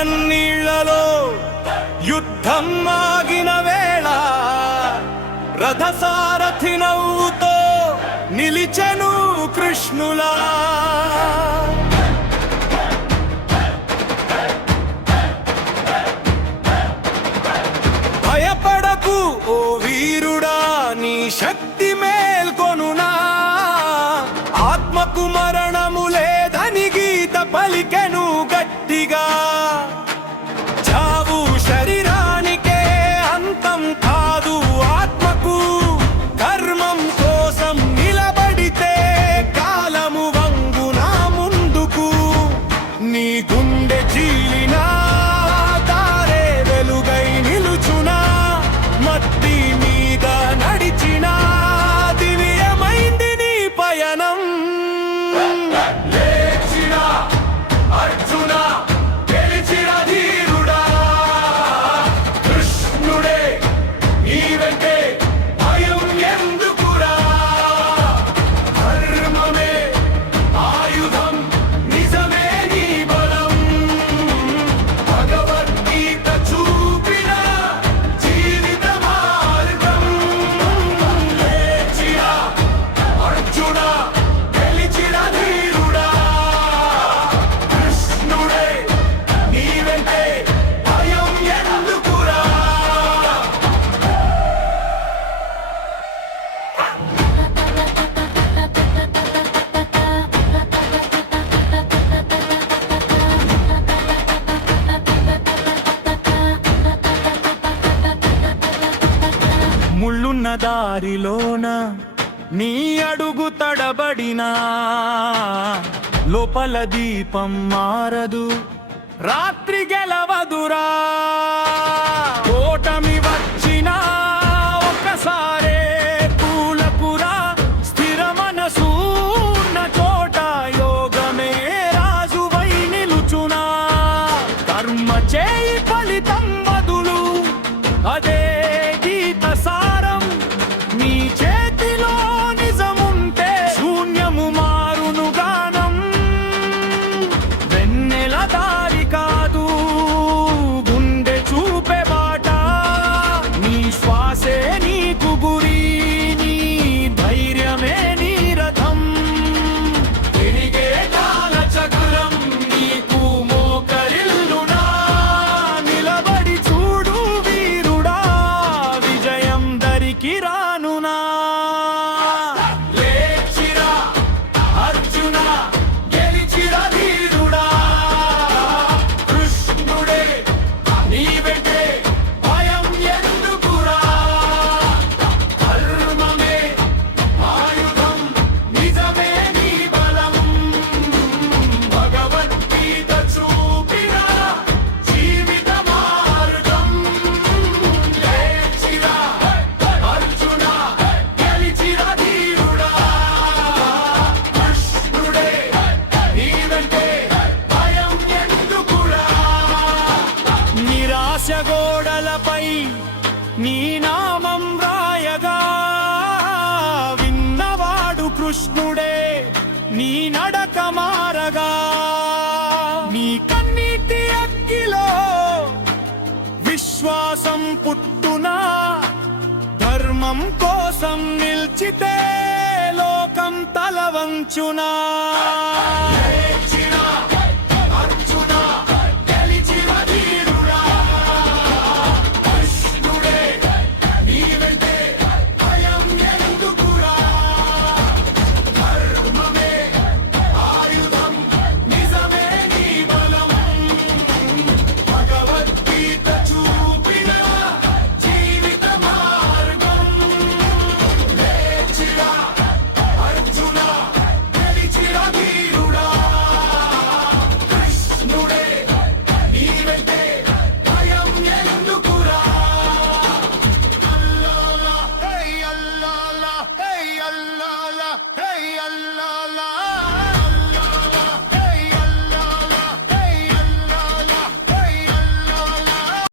కన్నీళ్లలో యుద్ధం ఆగిన వేళ రథసారథి నవ్వుతో నిలిచెను కృష్ణులా. భయపడకు ఓ వీరుడా, నీ శక్తి మేల్కొనునా. ఆత్మకు మరణము లేదని గీత పలికెను గట్టిగా. చావు శరీరానికే అంతం కాదు, ఆత్మకు కర్మం కోసం నిలబడితే కాలము వంగునా ముందుకు. నీ గుండె చీలినా తారే వెలుగై నిలుచునా. మట్టి మీద నడిచినా దివ్యమైంది నీ పయనం. లేచిరా అర్జున, గెలిచిరా ధీరుడా. కృష్ణుడే నీ వెంటే, భయం ఎందుకురా. ధర్మమే ఆయుధం, నిజమే నీ బలం. భగవద్గీత చూపిన జీవిత మార్గం. లేచిరా అర్జున, గెలిచిరా ధీరుడా. కృష్ణుడే నీ వెంటే, భయం ఎందుకురా. ముళ్ళున్న దారిలోన నీ అడుగు తడబడినా, లోపల దీపం మారదు, రాత్రి గెలవదురా. ఓటమి వచ్చినా ఒక్కసారే కూలకురా. స్థిర మనసు ఉన్న చోట యోగమే రాజువై నిలుచునా. కర్మ చేయి ఫలితం వదులు, అదే గీత సారం. నీ చేతిలో నిజముంటే శూన్యము మారును గానం. వెన్నెల దారి కాదు, గుండె చూపే బాట. నీ శ్వాసే నీకు గురి, నీ ధైర్యమే నీ రథం. తిరిగే కాల చక్రం నీకు మోకరిల్లునా. నిలబడి చూడు వీరుడా, విజయం దరికి రానునా. లేచిరా అర్జున, గెలిచిరా ధీరుడా. కృష్ణుడే నీ వెంటే, భయం ఎందుకురా. ధర్మమే ఆయుధం, నిజమే నీ బలం. భగవద్గీత చూపిన జీవిత మార్గం. లేచిరా అర్జున, గెలిచిరా ధీరుడా. కృష్ణుడే నీ వెంటే, భయం ఎందుకురా. నిరాశ గోడలపై నీ నామం రాయగా, విన్నవాడు కృష్ణుడే నీ నడక మారగా. నీ కన్నీటి అగ్గిలో విశ్వాసం పుట్టునా. ధర్మం కోసం నిల్చితే లోకం తల వంచునా.